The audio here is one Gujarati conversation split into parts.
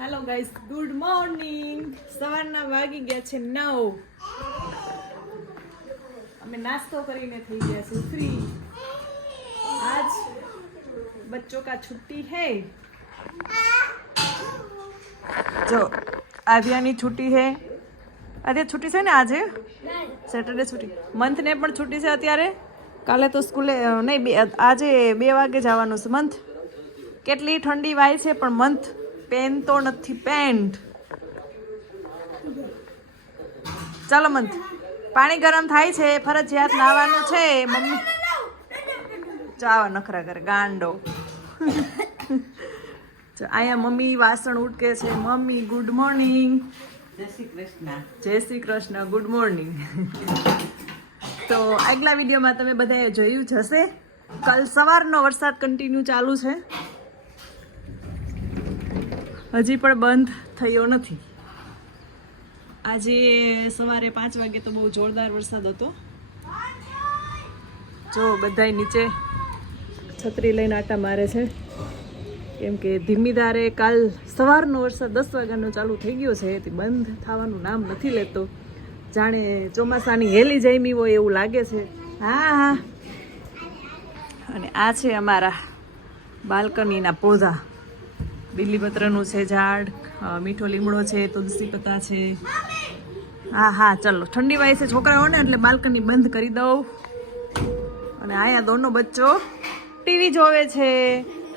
Hello guys, good morning. સવારના વાગી ગયા છે 9. અમે નાસ્તો કરીને થઈ ગયા છે ફ્રી. આજ બચ્ચોं का छुट्टी है. જો આદ્યાની છૂટી છે. આદ્યા છૂટી છે ને આજે? સેટરડે છૂટી. મંથને પણ છૂટી છે અત્યારે. કાલે તો સ્કૂલે નહીં, આજે 2 વાગે જવાનું છે. મંથ કેટલી ઠંડી વાય છે પણ મંથ પેન તો નથી. પેન્ટ ચાલો મંથ, પાણી ગરમ થાય છે, ફરજિયાત નાવાનું છે. મમ્મી ચાવા નખરા કરે ગાંડો. અહીંયા મમ્મી વાસણ ઉટકે છે. Mummy good morning. જય શ્રી કૃષ્ણ. જય શ્રી કૃષ્ણ. Good morning. તો આગલા વિડીયોમાં તમે બધાએ જોયું જ હશે, કાલ સવારનો વરસાદ કન્ટિન્યુ ચાલુ છે, હજી પણ બંધ થયો નથી. આજે સવારે 5 વાગે તો બહુ જોરદાર વરસાદ હતો. જો બધાય નીચે છત્રી લઈને આટા મારે છે, કેમ કે ધીમી ધારે કાલ સવારનો વરસાદ 10 વાગ્યાનો ચાલુ થઈ ગયો છે, તે બંધ થવાનું નામ નથી લેતો. જાણે ચોમાસાની હેલી જામી હોય એવું લાગે છે. હા હા. અને આ છે અમારા બાલ્કનીના પૌધા. બીલીપત્રનું છે ઝાડ, મીઠો લીમડો છે, તુલસી પત્તા છે. હા હા ચલો, ઠંડી વાય છે છોકરાઓને, એટલે બાલ્કની બંધ કરી દઉં. અને આયા દોનો બચ્ચો ટીવી જોવે છે.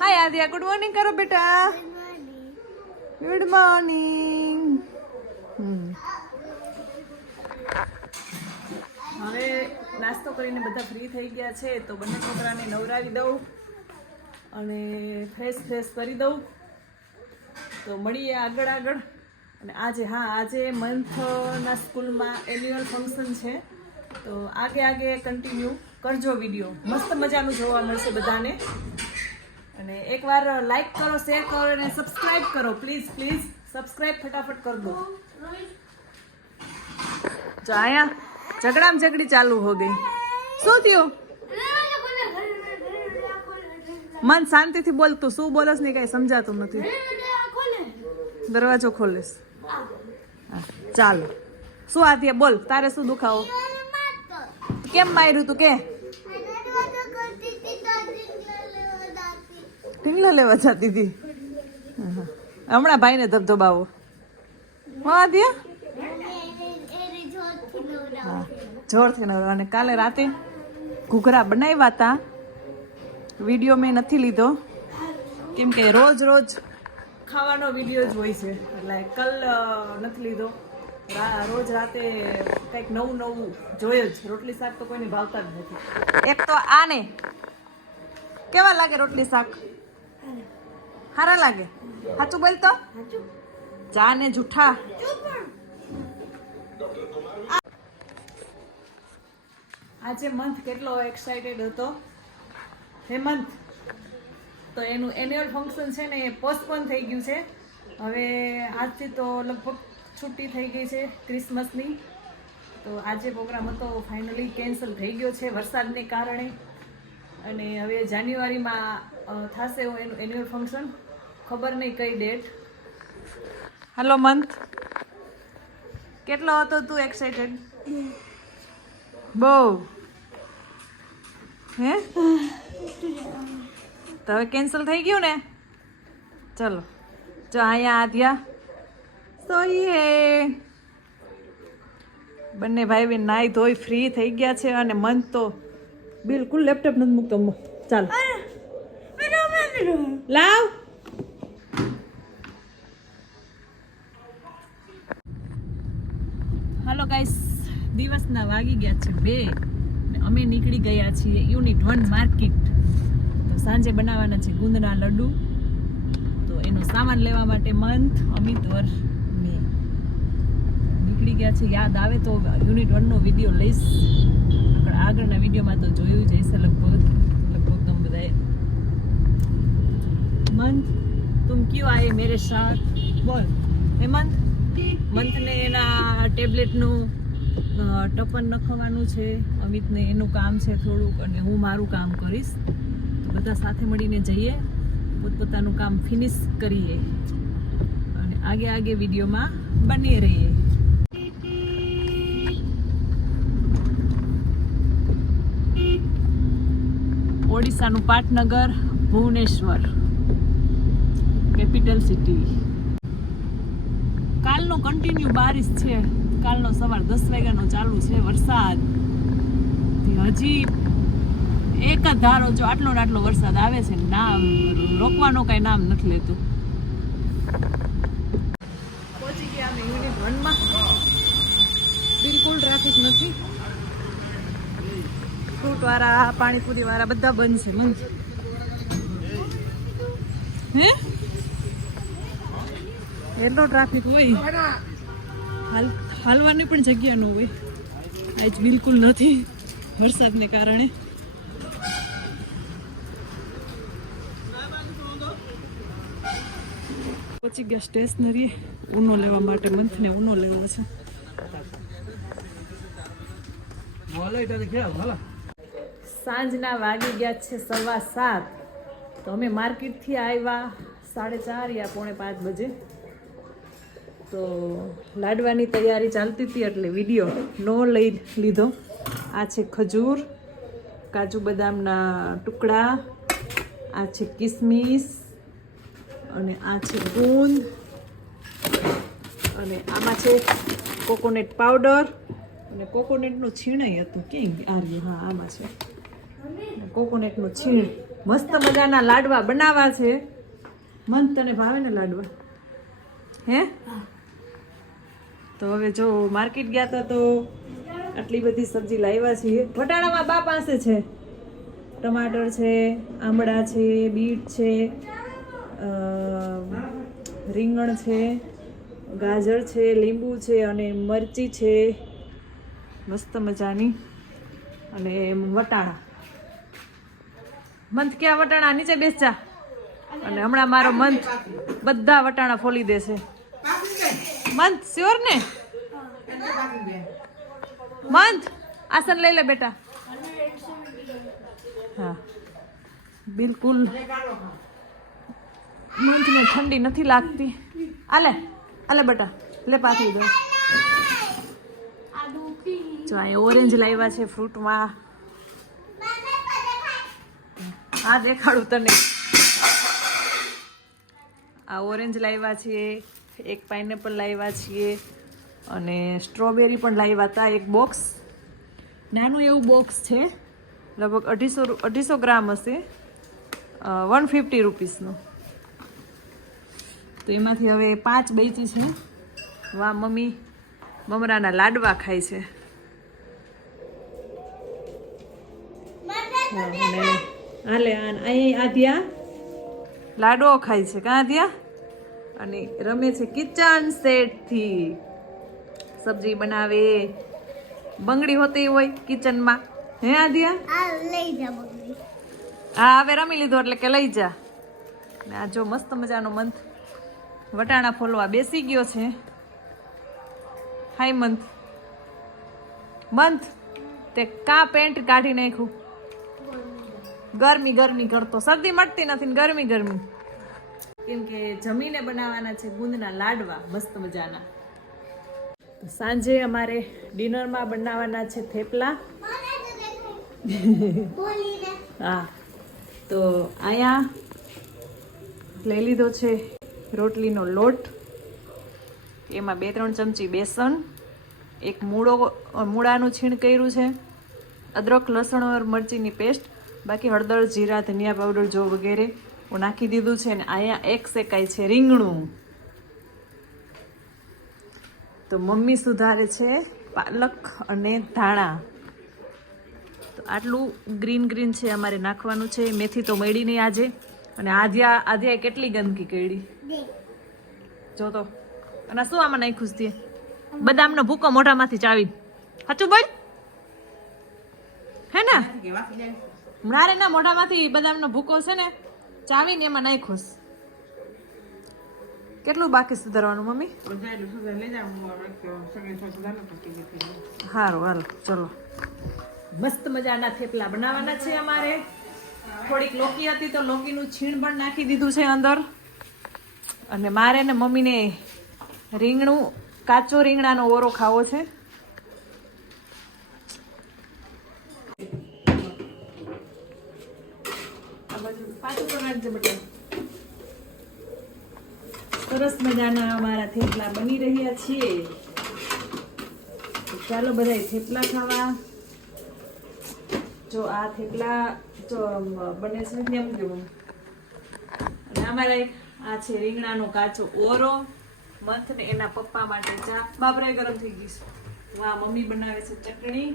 હાય આદિયા, ગુડ મોર્નિંગ કરો બેટા. Good morning. હવે નાસ્તો કરીને બધા ફ્રી થઈ ગયા છે, તો બંને છોકરાને નવરાવી દઉં અને ફ્રેશ કરી દઉં. તો મળીએ આગળ. અને આજે મંથના સ્કૂલમાં એન્યુઅલ ફંક્શન છે, તો આગે કન્ટિન્યુ કરજો વિડીયો. મસ્ત મજાનું જોવા મળશે બધાને. અને એકવાર લાઈક કરો, શેર કરો અને સબસ્ક્રાઈબ કરો. પ્લીઝ સબસ્ક્રાઈબ ફટાફટ કરી દો. જો અહીંયા ઝઘડી ચાલુ હો ગઈ. શું થયું? મન શાંતિથી બોલ. તું શું બોલસ ને કઈ સમજાતું નથી. દરવાજો ખોલીશ. ચાલો, શું આધ્યા બોલ, તારે શું દુખાવો? કેમ માર્યું તું? કે ઢીંગલા લેવા જતી હતી. હમણાં ભાઈને ધબધબાવો. હા આધ્યા, જોરથી ન. અને કાલે રાતે ઘૂઘરા બનાવ્યા હતા. વિડીયો મેં નથી લીધો, કેમ કે રોજ ખાવાનો વિડીયો જ હોય છે, એટલે કલ નથી લીધો. રોજ રાતે કંઈક નવું જોઈએ જ. રોટલી શાક તો કોઈને ભાવતા જ નથી. એક તો આને કેવા લાગે રોટલી શાક? સારા લાગે? સાચું બોલ તો. જા ને જૂઠા. આજે મંથ કેટલો એક્સાઇટેડ હતો. હેમંત તો એનું એન્યુઅલ ફંક્શન છે ને, એ પોસ્ટપોન થઈ ગયું છે. હવે આજથી તો લગભગ છુટ્ટી થઈ ગઈ છે ક્રિસમસની. તો આજે પ્રોગ્રામ હતો, ફાઇનલી કેન્સલ થઈ ગયો છે વરસાદને કારણે. અને હવે જાન્યુઆરીમાં થશે એનું એન્યુઅલ ફંક્શન. ખબર નહીં કઈ ડેટ. હાલો મંથ, કેટલો હતો તું એક્સાઇટેડ? બહુ. હે તો હવે કેન્સલ થઈ ગયું ને. ચલો, જો અહીંયા આદ્યા સોઈ હે. બંને ભાઈ બહેન નાઈ ધોઈ ફ્રી થઈ ગયા છે. અને મન તો બિલકુલ લેપટોપ નથી મૂકતો. ચાલો લાવ. હાલો ગાઈસ, દિવસના વાગી ગયા છે 2. અમે નીકળી ગયા છીએ યુનિટ 1 માર્કેટ. તો સાંજે બનાવવાના છે ગુંદના લડ્ડુ. તો એનો સામાન લેવા માટે મંથ, અમિત મેં નીકળી ગયા છે. યાદ આવે તો યુનિટ 1નો વિડીયો લઈશ. આગળના વિડીયોમાં તો જોયું જ હશે લગભગ તમે બધાએ. મંથ તુમ ક્યું આયે મેરે સાથ? બોલ હેમંત. મંથને એના ટેબ્લેટનું ટપન નખવાનું છે, અમિતને એનું કામ છે થોડુંક, અને હું મારું કામ કરીશ. તો બધા સાથે મળીને જઈએ, પોતપોતાનું કામ ફિનિશ કરીએ. અને આગે આગે વિડીયોમાં બની રહીએ. ઓડિશાનું પાટનગર ભુવનેશ્વર, કેપિટલ સિટી. કાલનો કન્ટિન્યુ બારિશ છે. કાલનો સવાર 10 વાગ્યાનો ચાલુ છે વરસાદ. હજી એક જ ધારો જો આટલો ને આટલો વરસાદ આવે છે, નામ રોકવાનો કઈ નામ નથી લેતું. પહોંચી ગયા અમે યુનિટ 1 માં. બિલકુલ ટ્રાફિક નથી. ફ્રૂટ વાળા, પાણીપુરી વાળા બધા બંધ છે. મંદ હે એટલો ટ્રાફિક હોય, હાલવાની પણ જગ્યા ન હોય. આજ બિલકુલ નથી વરસાદને કારણે. પહોંચી ગયા સ્ટેશનરી ઊનો લેવા માટે. મંથને ઊનો લેવો છે. સાંજના વાગી ગયા છે 7:15. તો અમે માર્કેટથી આવ્યા 4:30 યા 4:45 બજે. તો લાડવાની તૈયારી ચાલતી હતી એટલે વિડીયો નો લઈ લીધો. આ છે ખજૂર, કાજુ બદામના ટુકડા, આ છે કિસમિસ, અને આ છે ગુંદ, અને આમાં છે કોકોનટ પાવડર, અને કોકોનટનું છીણાઈ હતું. ક્યાંય આ રહ્યું, હા આમાં છે કોકોનટનું છીણ. મસ્ત મજાના લાડવા બનાવવા છે. મન તને ભાવે ને લાડવા? હે? તો હવે જો માર્કેટ ગયા હતા તો આટલી બધી સબ્જી લાવ્યા છીએ. વટાણામાં બા પાસે છે ટમાટર છે, આંબળા છે, બીટ છે, રીંગણ છે, ગાજર છે, લીંબુ છે, અને મરચી છે મસ્ત મજાની, અને વટાણા. મંથ ક્યાં વટાણા? નીચે બેસ જા. અને હમણાં મારો મંથ બધા વટાણા ફોલી દેશે. મંથ શ્યોર ને? મંથ આસન લઈ લે બેટા. હા બિલકુલ મંથને ઠંડી નથી લાગતી. આલે આલે બેટા, લે પાછી દો. જો અહીંયા ઓરેન્જ લાવ્યા છે ફ્રૂટમાં. હા દેખાડું તને. આ ઓરેન્જ લાવ્યા છીએ, એક પાઇનેપલ લાવ્યા છીએ, અને સ્ટ્રોબેરી પણ લાવ્યા હતા. એક બોક્સ, નાનું એવું બોક્સ છે, લગભગ 250 ગ્રામ હશે, 150 રૂપીસનું. તો એમાંથી હવે 5 બેચી છે. વાહ, મમ્મી મમરાના લાડવા ખાય છે. હાલે અહીં આધ્યા લાડવો ખાય છે. કાં આધ્યા? અને રમે છે કિચન સેટથી. સબ્જી બનાવે, બંગડી હોતી હોય કિચનમાં. હે આધ્યા? હા હવે રમી લીધો એટલે કે લઈ જા. આ જો મસ્ત મજાનો મંથ વટાણા ફોલવા બેસી ગયો છે. હાય મંથ. મંથ તે કા પેન્ટ કાઢી નાખ્યું? ગરમી ગરમી કરતો. શરદી મટતી નથી ને ગરમી ગરમી. કેમ કે જમીને બનાવવાના છે ગુંદના લાડવા મસ્ત મજાના. સાંજે અમારે ડિનરમાં બનાવવાના છે થેપલા. હા તો અહીંયા લઈ લીધો છે રોટલીનો લોટ. એમાં 2-3 ચમચી બેસન, એક મૂળાનું છીણ કર્યું છે, અદરક લસણ મરચીની પેસ્ટ, બાકી હળદર, જીરા, ધનિયા પાવડર જો વગેરે નાખી દીધું છે. ને અહીંયા એક શેકાય છે રીંગણું. તો મમ્મી સુધારે છે પાલક અને ધાણા. તો આટલું ગ્રીન ગ્રીન છે અમારે નાખવાનું છે. મેથી તો મળી નહીં આજે. અને આધ્યાએ કેટલી ગંદકી કરી જો તો. અને શું આમાં નાખ્યું છે? બદામનો ભૂકો મોઢામાંથી ચાવી. સાચું બોલ. હે ને? મારે ના મોઢામાંથી બદામનો ભૂકો છે ને ચાવીને એમાં નાખ્યો. કેટલું બાકી સુધારવાનું મમ્મી? સારું હાલ ચલો. મસ્ત મજાના થેપલા બનાવવાના છે અમારે. થોડીક લોકી હતી તો લોકીનું છીણ પણ નાખી દીધું છે અંદર. અને મારે ને મમ્મીને રીંગણું, કાચો રીંગણાનો ઓરો ખાવો છે. આ બાજુ પાછું પણ રાખજે બેટા. સરસ મજાના અમારા થેપલા બની રહ્યા છીએ. ચાલો બધાય થેપલા ખાવા. જો આ થેપલા જો બને છે કેમ કેવું. અને અમારે આ છે રીંગણાનો કાચો ઓરો, મથ ને એના પપ્પા માટે ચા. બાપરે ગરમ થઈ ગઈ છે. વાહ, મમ્મી બનાવે છે ચટણી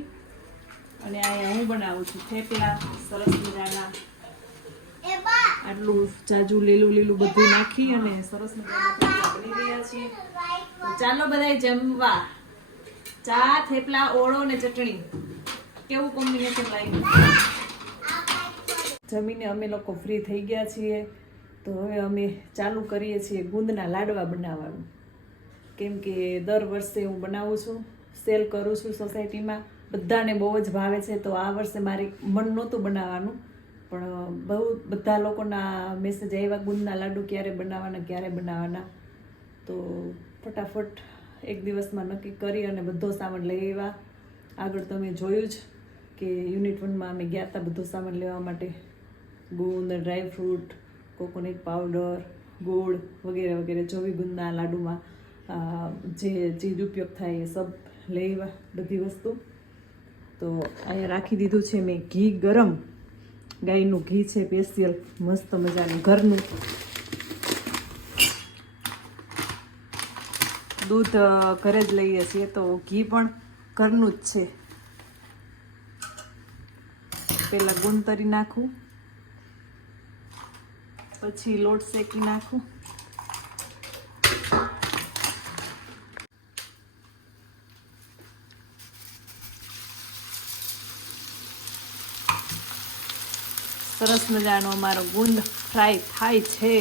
અને અહીંયા હું બનાવું છું થેપલા સરસ મજાના. આટલું જાજુ લીલું લીલું બધું નાખી અને સરસ મજાના થેપલા બની રહ્યા છીએ. તો ચાલો બધાય જમવા. ચા, થેપલા, ઓળો ને ચટણી. કેવું કોમ્બિનેશન લાગ્યું? જમીને અમે લોકો ફ્રી થઈ ગયા છીએ. તો હવે અમે ચાલુ કરીએ છીએ ગુંદના લાડવા બનાવવાનું. કેમ કે દર વર્ષે હું બનાવું છું, સેલ કરું છું સોસાયટીમાં. બધાને બહુ જ ભાવે છે. તો આ વર્ષે મારે મન નહોતું બનાવવાનું, પણ બધા લોકોના મેસેજ આવ્યા ગુંદના લાડુ ક્યારે બનાવવાના. તો ફટાફટ એક દિવસમાં નક્કી કરી અને બધો સામાન લઈ આવ્યા. આગળ તમે જોયું જ કે યુનિટ 1માં અમે ગયા હતા બધો સામાન લેવા માટે. ગુંદ, ડ્રાયફ્રૂટ, કોકોનટ પાવડર, ગોળ વગેરે વગેરે જો બી ગુંદના લાડુમાં જે ચીજ ઉપયોગ થાય એ સબ લઈ આવ્યા બધી વસ્તુ. તો અહીંયા રાખી દીધું છે મેં ઘી ગરમ. ગાયનું ઘી છે સ્પેશિયલ, મસ્ત મજાનું ઘરનું. દૂધ ઘરે જ લઈએ છીએ તો ઘી પણ ઘરનું જ છે. પહેલાં ગુંદ તરી નાખું, પછી લોટ શેકી નાખું. સરસ મજાનો અમારો ગુંદ ફ્રાય થાય છે.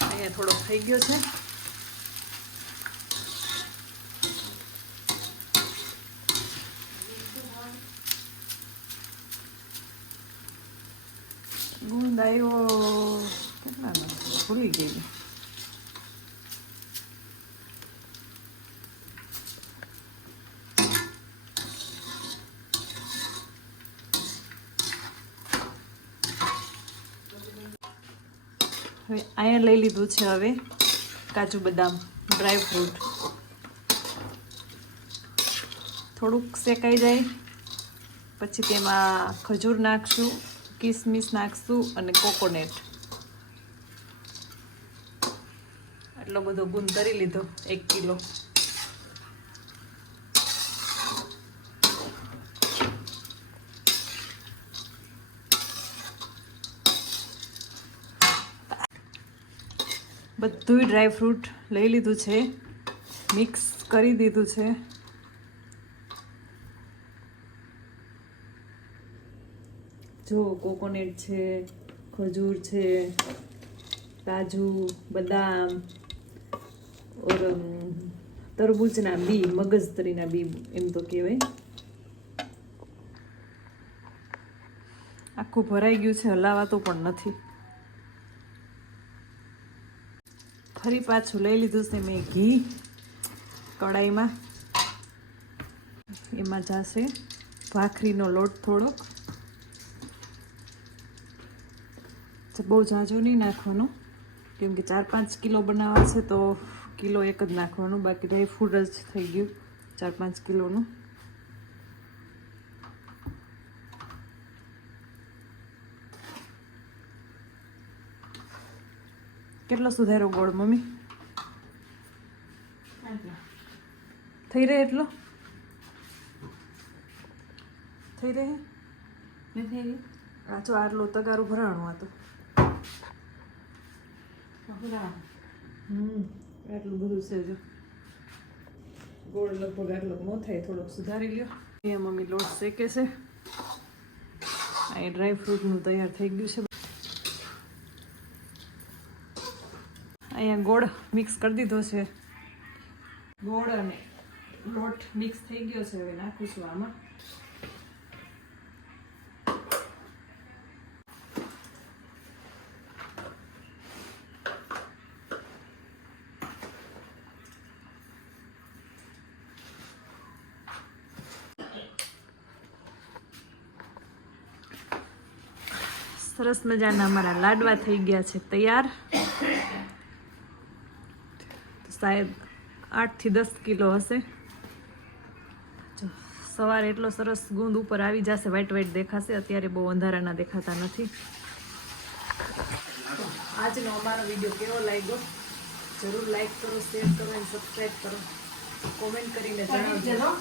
અહીંયા થોડો થઈ ગયો છે. ગુંદ આવ્યો કેટલામાં ભૂલી ગઈ. હવે અહીંયા લઈ લીધું છે હવે કાજુ બદામ, ડ્રાયફ્રૂટ. થોડુંક શેકાઈ જાય પછી તેમાં ખજૂર નાખશું, કિસમિસ નાખશું અને કોકોનટ. આટલો બધો ગુંદ કરી લીધો 1 કિલો. બધું ડ્રાયફ્રૂટ લઈ લીધું છે, મિક્સ કરી દીધું છે. જો કોકોનટ છે, ખજૂર છે, કાજુ બદામ ઓર તરબૂચના બી, મગજતરીના બી એમ તો કહેવાય. આખું ભરાઈ ગયું છે, હલાવાતું પણ નથી. ફરી પાછું લઈ લીધું છે મેં ઘી કડાઈમાં. એમાં જશે ભાખરીનો લોટ થોડોક. બહુ ઝાઝું નહીં નાખવાનું, કેમ કે 4-5 કિલો બનાવવા છે તો કિલો એક જ નાખવાનું. બાકી ડ્રાયફ્રૂટ જ થઈ ગયું 4-5 કિલોનું. કેટલો સુધારો ગોળ મમ્મી? થઈ રહે એટલો? થઈ રહે? આ જો આટલું તગારું ભરાણું હતું. આટલું બધું છે. જો ગોળ લગભગ આટલો ન થાય, થોડોક સુધારી લ્યો. અહીંયા મમ્મી લોટ શેકે છે. આ ડ્રાયફ્રૂટનું તૈયાર થઈ ગયું છે. અહીંયા ગોળ મિક્સ કરી દીધો છે. ગોળ અને લોટ મિક્સ થઈ ગયો છે. હવે નાખું છું આમાં. સરસ મજાના અમારા લાડવા થઈ ગયા છે તૈયાર. શાયદ 8 થી 10 કિલો હશે. સવારે એટલો સરસ ગુંદ ઉપર આવી જશે, વ્હાઈટ વ્હાઈટ દેખાશે. અત્યારે બહુ અંધારાના દેખાતા નથી. આજનો અમારો વિડીયો કેવો લાગ્યો જરૂર લાઈક કરો, શેર કરો અને સબસ્ક્રાઈબ કરો. કોમેન્ટ કરીને જણાવજો.